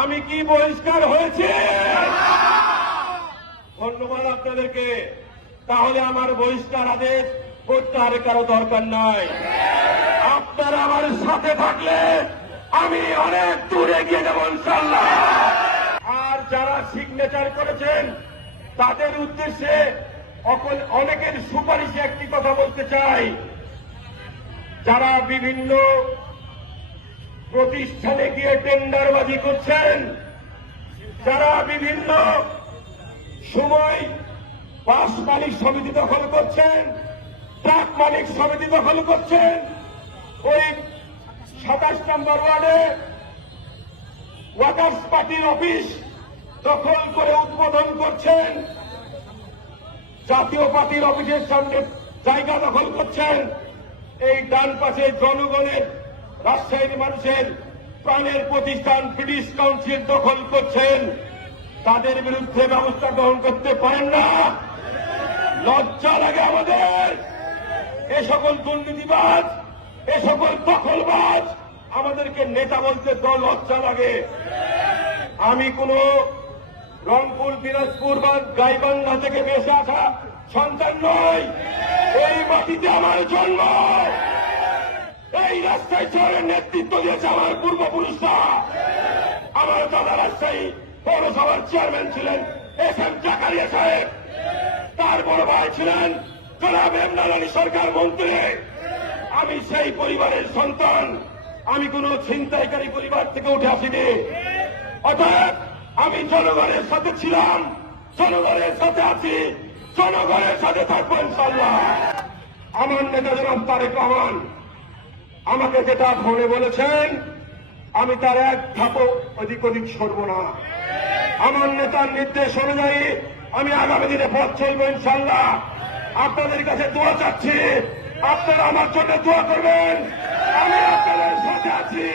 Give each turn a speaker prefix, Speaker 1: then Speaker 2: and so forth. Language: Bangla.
Speaker 1: আমি কি বহিষ্কার হয়েছে? ধন্যবাদ আপনাদেরকে। তাহলে আমার বহিষ্কার আদেশ প্রত্যাহারের কারও দরকার নাই। আপনারা আমার সাথে থাকলে আমি অনেক দূরে গিয়ে যাব ইনশাল্লাহ আর যারা সিগনেচার করেছেন, তাদের উদ্দেশ্যে অনেকের সুপারিশে একটি কথা বলতে চাই। যারা বিভিন্ন প্রতিষ্ঠানে গিয়ে টেন্ডারবাজি করছেন। যারা বিভিন্ন সময় বাস মালিক সমিতি দখল করছেন, ট্রাক মালিক সমিতি দখল করছেন, ওই সাতাশ নম্বর ওয়ার্ডে ওয়াটার্স পার্টির অফিস দখল করে উদ্বোধন করছেন। জাতীয় পার্টির অফিসের সামনে জায়গা দখল করছেন। এই ডান পাশে জনগণের রাজশাহীর মানুষের প্রাণের প্রতিষ্ঠান ব্রিটিশ কাউন্সিল দখল করছেন। তাদের বিরুদ্ধে ব্যবস্থা গ্রহণ করতে পারেন না। লজ্জা লাগে আমাদের। এ সকল দুর্নীতিবাজ, এ সকল দখলবাজ, আমাদেরকে নেতা বলতে দল লজ্জা লাগে। আমি কোন রংপুর, দিনাজপুর বা গাইবান্ধা থেকে বেসে আসা সন্তান নয় এই মাটিতে আমার জন্ম। এই রাস্তায় শহরের নেতৃত্ব দিয়েছে আমার পূর্বপুরুষরা। আমার দাদা রাজশাহী পৌরসভার চেয়ারম্যান ছিলেন এস এম জাকারিয়া সাহেব। তার বড় ভাই ছিলেন জনাব এমরান আলী সরকার মন্ত্রী। আমি সেই পরিবারের সন্তান। আমি কোন ছিনতাইকারী পরিবার থেকে উঠে আসিনি। অর্থাৎ আমি জনগণের সাথে ছিলাম, জনগণের সাথে আছি, জনগণের সাথে থাকব ইনশাল্লাহ আমার নেতা জনাব তারেক রহমান আমাকে যেটা ফোনে বলেছেন, আমি তার এক ধাপও অধিক অধিক সরব না। আমার নেতার নির্দেশ অনুযায়ী আমি আগামী দিনে পথ চলবো ইনশাল্লাহ আপনাদের কাছে দোয়া চাচ্ছি, আপনারা আমার জন্য দোয়া করবেন। আমি আপনাদের সাথে আছি।